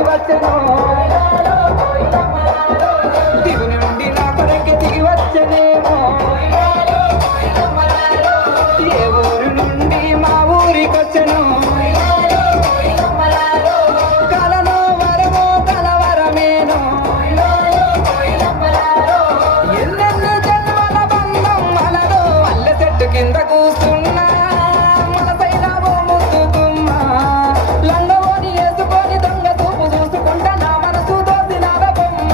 ఓడి వచ్చెను దిగు నుండి నా కొరకే దిగి వచ్చనేమో ఏ ఊరు నుండి మా ఊరికొచ్చెను కలలో వరమో కలవరమేనో ఎన్నెన్నో జన్మల బంధం మనలో అల్లె చెట్టు కింద కూస్తున్నా మనసైన ఓ ముద్దుకుమ్మ లంగవోని వేసుకొని దొంగ చూపు చూసుకుంటా నా మనసు దోసినావ బొమ్మ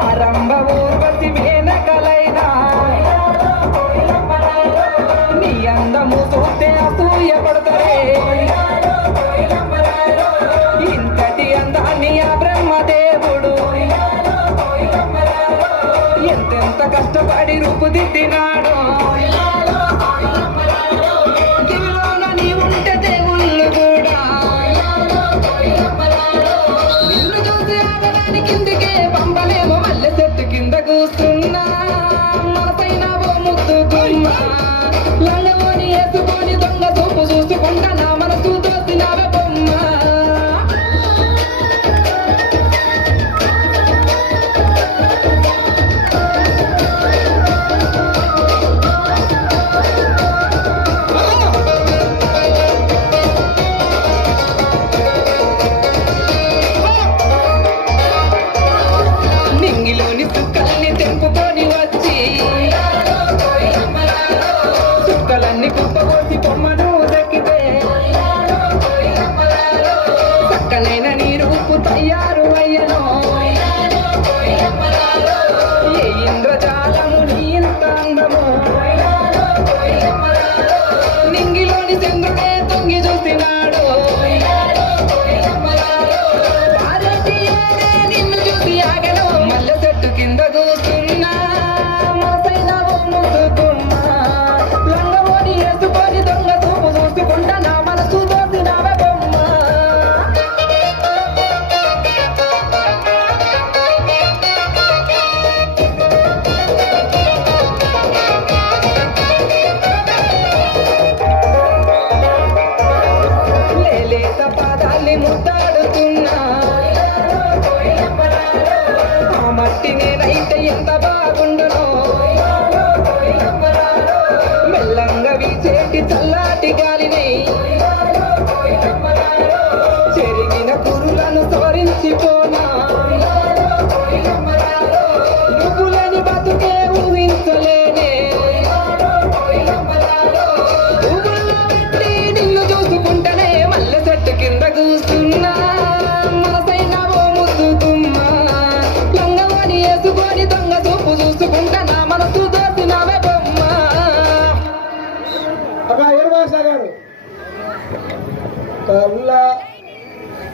ఆరంభ ఊర్వశి మేనకలైనా నీ అందము చూస్తే అసూయ పడతారే ఇంతటి అందాన్ని ఆ బ్రహ్మదేవుడు ఎంతెంత కష్టపడి రూపుదిద్దినాడు దివిలోన నీ ఉంటే దేవుళ్ళు కూడా నిన్ను చూసి ఆగడానికి కిందికే పంపలేమో మల్లె చెట్టు కింద కూస్తున్నా మనపైన ఓ ముద్దుకుమ్మ లంగవోని వేసుకొని దొంగ చూపు చూసుకుంటా నా మనసు దోసినావే బొమ్మ నింగిలోని చుక్కల్ని తెంపుకొని వచ్చి చుక్కలన్నీ కుప్పగొట్టి బొమ్మను దక్కితే చక్కనైన నీ రూపు తయారు అయ్యను ఏ ఇంద్రజాలము నీ ఇంత అందము నింగిలోని చంద్రుడే తొంగి చూసినాడు పారేటి ఏడే నిన్ను చూసి ఆగను మల్లె చెట్టు కింద కూస్తున్నా మనసైన ఓ ముద్దుకుమ్మ లంగవోని వేసుకొని దొంగ చూపు చూసుకుంటా నా మనసు దోసినావే బొమ్మ లేలేత పాదాల్ని ముద్దాడుతున్నా ఆ మట్టి నేనైతే ఎంత బాగుండునో మెల్లంగా వీచేటి చల్లాటి గాలిని చెరిగిన కురులను సవరించిపోనా నువ్వులని బతుకే ఊహించలేనే పువ్వుల్లో పెట్టి నిన్ను చూసుకుంటేనే మల్లె చెట్టు కింద కూస్తున్నా మనసైన ఓ ముద్దుకుమ్మ లంగవోని వేసుకొని దొంగ చూపు చూసుకుంటా నా మనసు దోసినావే బొమ్మ అక్కడ ఏడు భాష గారు కల్లా